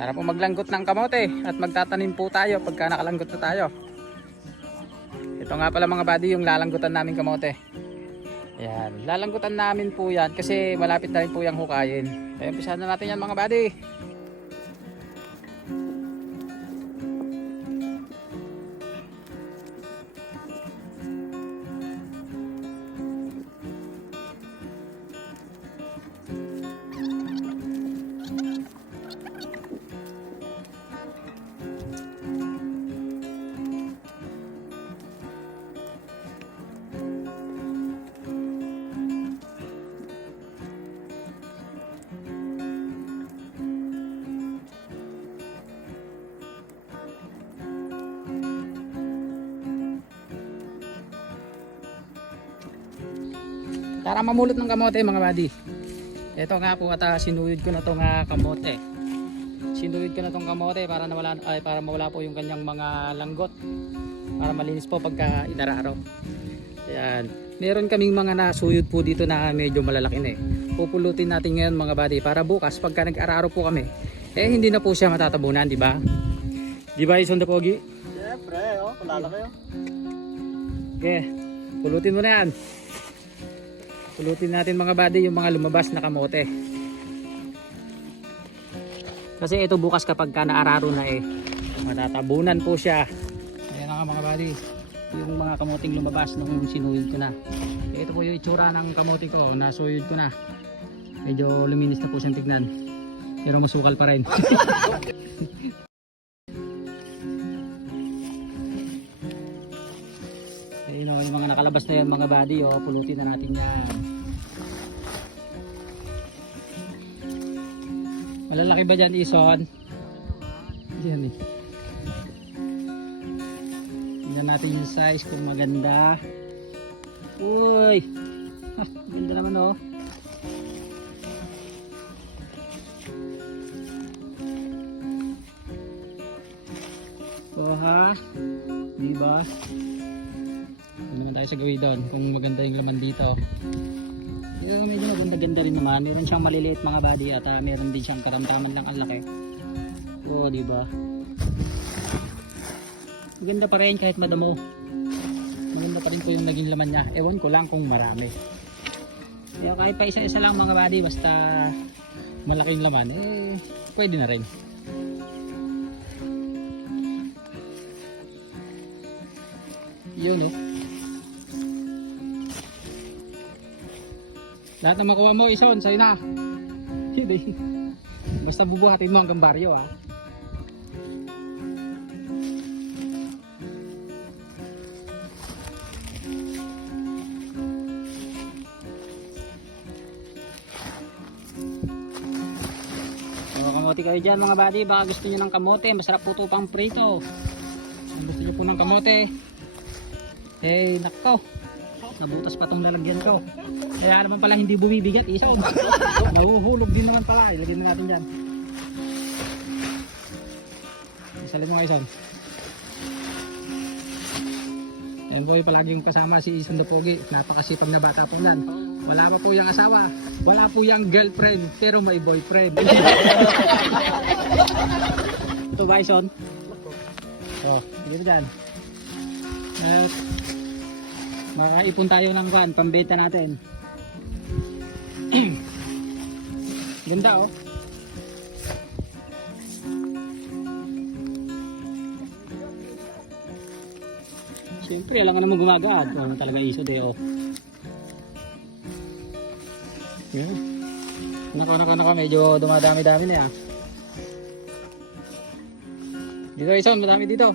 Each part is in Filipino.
Para po maglanggot ng kamote at magtatanim po tayo pagka nakalanggot na tayo. Ito nga pala mga buddy yung lalanggutan namin kamote. Ayan, lalanggutan namin po yan kasi malapit na rin po yung hukayin. Kaya umpisahan na natin yan mga buddy. Para mamulot ng kamote mga buddy. Ito nga po at sinuyod ko na tong kamote. Sinuyod ko na tong kamote para mawala po yung kanyang mga langgot. Para malinis po pagka inararo. Ayan. Meron kaming mga nasuyod po dito na medyo malalaki na eh. Pupulutin natin ngayon mga buddy para bukas pagka nag-araro po kami, hindi na po siya matatabunan, di ba? Di ba Ison de Pogi? Siyempre, malalaki oh. Okay, pulutin mo na yan. Pulutin natin mga buddy yung mga lumabas na kamote. Kasi ito bukas kapag ka naararo na matatabunan po siya. Ayan na nga mga buddy. Yung mga kamoting lumabas nung sinuyod ko na. Ito po yung itsura ng kamote ko. Nasuyod ko na. Medyo luminis na po siyang tignan. Pero masukal pa rin. Ayun o, yung mga nakalabas na yan mga buddy. Pulutin na natin yan. Malalaki ba dyan Ison? Diyan eh. Tingnan natin yung size kung maganda. Uy! Ganda naman oh. So ha? Diba? Ano naman tayo sa gawin doon kung maganda yung laman dito. Medyo maganda-ganda rin naman. Meron siyang maliliit mga body at meron din siyang karamdaman lang ang laki. Oo, diba? Maganda pa rin kahit madamo. Maganda pa rin po yung naging laman niya. Ewan ko lang kung marami. Kaya kahit pa isa-isa lang mga body basta malaking laman, pwede na rin. Yun oh. Lahat na makuha mo Ison, sa'yo na. Hindi. Basta bubuhatin mo hanggang baryo ah. So kamote kayo dyan mga buddy. Baka gusto nyo ng kamote. Masarap po ito pang prito. Kung gusto nyo po ng kamote, nako. Nabutas pa tong lalagyan ko. Kaya naman pala hindi bumibigat Ison. Nahuhulog din naman pala. Ilagay na natin dyan. Isalin mo Ison. Ayan po yung palaging kasama si Ison de Pogi. Napakasipag na bata po yan. Wala pa po yung asawa. Wala po yung girlfriend. Pero may boyfriend. Ito ba Ison? Oh, dito dyan. At makaipon tayo ng pambenta natin. Ganda oh. Siyempre alam ka naman gumagaad. Talaga Iso de oh. Yeah. Nako medyo dumadami-dami na yan. Dito Ison, madami dito.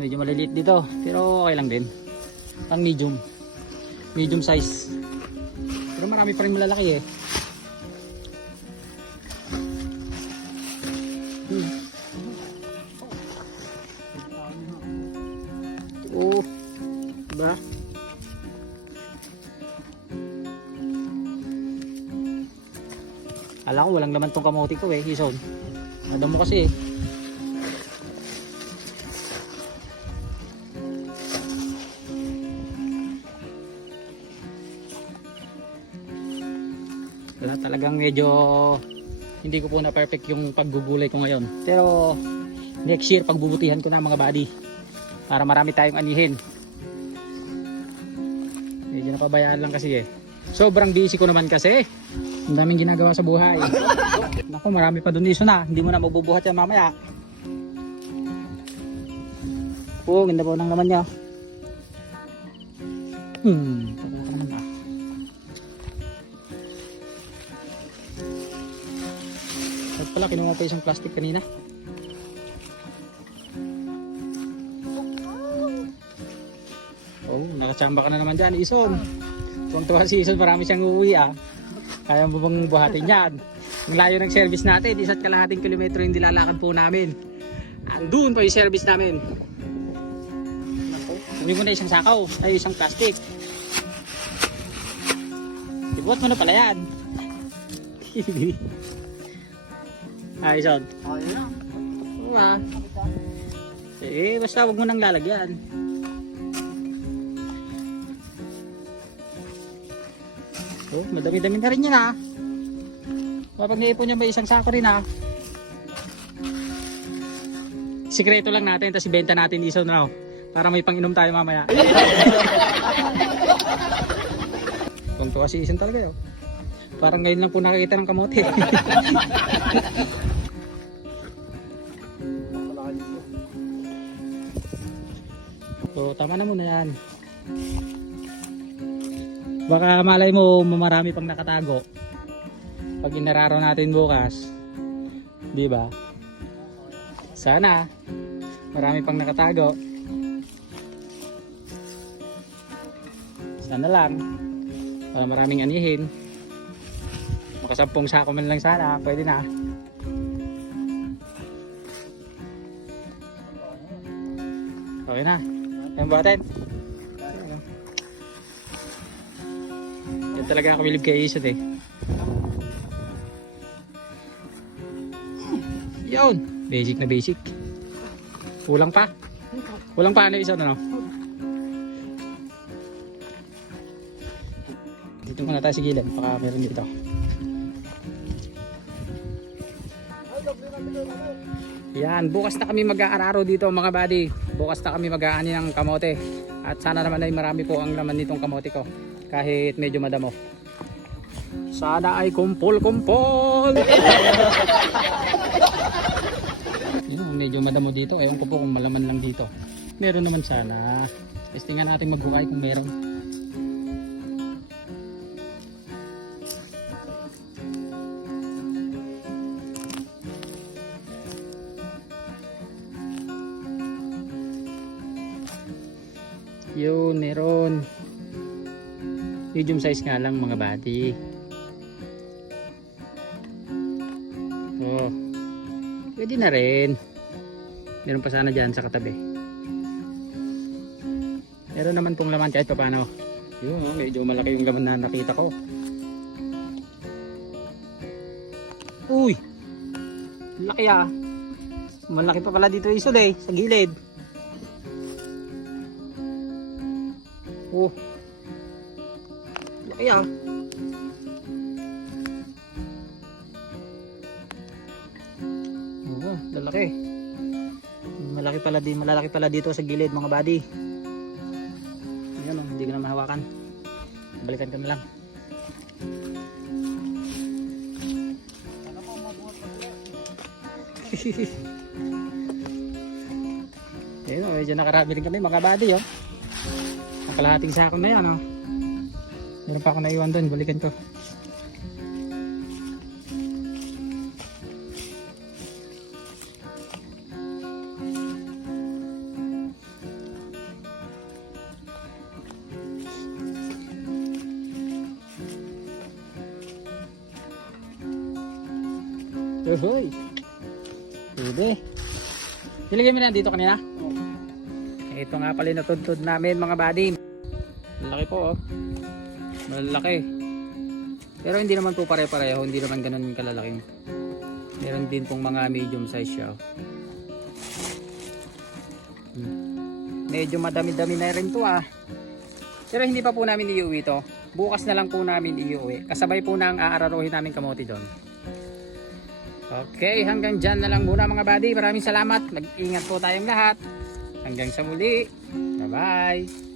Medyo maliliit dito pero okay lang din. Pang medium size, pero marami pa rin malalaki oh, diba? Alam ko walang laman tong kamote ko Ison. Adam mo kasi wala Talagang medyo hindi ko po na perfect yung paggugulay ko ngayon. Pero next year pagbubutihan ko na mga buddy. Para marami tayong anihin. Medyo napabayaan lang kasi eh. Sobrang busy ko naman kasi. Ang daming ginagawa sa buhay. Naku, marami pa dun iso na. Hindi mo na mabubuhat yan mamaya. Oo, ganda po ng naman niya. Pagkaka naman ba? At pala, kinuha pa isang plastic kanina. Oh, nakachamba ka na naman dyan, Ison. Tuwang-tuwa si Ison, marami siyang uuwi ah. Kaya mo bang buhatin yan? Ang layo ng service natin, 1.5 kilometro yung nilalakad po namin. Andun pa yung service namin. Sabi mo na isang sakaw, ay isang plastic. Ibuhat mo na pala yan. Ison. Ayun na. Oo ah. Eh, basta wag mo nang lalagyan. Oh, madami-dami na rin yan ah. Kapag naipon niya may isang sako rin ah. Sikreto lang natin, tapos ibenta natin isaw na oh. Para may pang-inom tayo mamaya. Kung tuwa si Isan talaga yun. Parang ngayon lang po nakikita ng kamote. So tama na muna yan. Baka malay mo marami pang nakatago pag inararo natin bukas, di ba? Sana marami pang nakatago. Sana lang para maraming anihin. Makasampung sako man lang sana, pwede na. Okay na. Ayun buhatin. Yan talaga ako bilib kay Isot eh. Yun, basic na basic. Kulang pa. Kulang pa ano Isot ano? Dito muna tayo sa gilid, baka meron dito. Yan, bukas na kami mag-aararo dito mga buddy. Bukas na kami mag-aani ng kamote. At sana naman ay marami po ang laman nitong kamote ko. Kahit medyo madamo. Sana ay kumpol-kumpol. Yun, medyo madamo dito. Ewan ko po kung malaman lang dito. Meron naman sana. Testingan natin maghukay kung meron. Yun, meron. Medium size nga lang mga buddy. Oh, pwede na rin. Meron pa sana dyan sa katabi. Meron naman pong laman kahit pa paano. Yun, medyo malaki yung laman na nakita ko. Uy, laki ah. Malaki pa pala dito isod eh, sa gilid. Oh, laki ah. Oh, lalaki. Malalaki pala dito sa gilid mga buddy. Ayan oh, hindi ko na mahawakan. Balikan ko na lang. Ayun oh, medyo nakarami rin kami mga buddy oh. Ang kalahating sako na yan oh. Meron pa ako naiwan doon, balikan ko. Uy, pwede. Nilagay mo na dito kanina? Ito nga pala natuntod namin mga buddy. Malaki po oh. Malaki. Pero hindi naman po pare-pareho. Hindi naman ganun kalalaking. Meron din pong mga medium size siya. Medyo madami-dami na rin to ah. Pero hindi pa po namin iuwi to. bukas na lang po namin iuwi. Kasabay po ng aararuhin namin kamote doon. Okay, hanggang dyan na lang muna mga buddy. Maraming salamat. Mag-ingat po tayong lahat. Hanggang sa muli. Bye-bye.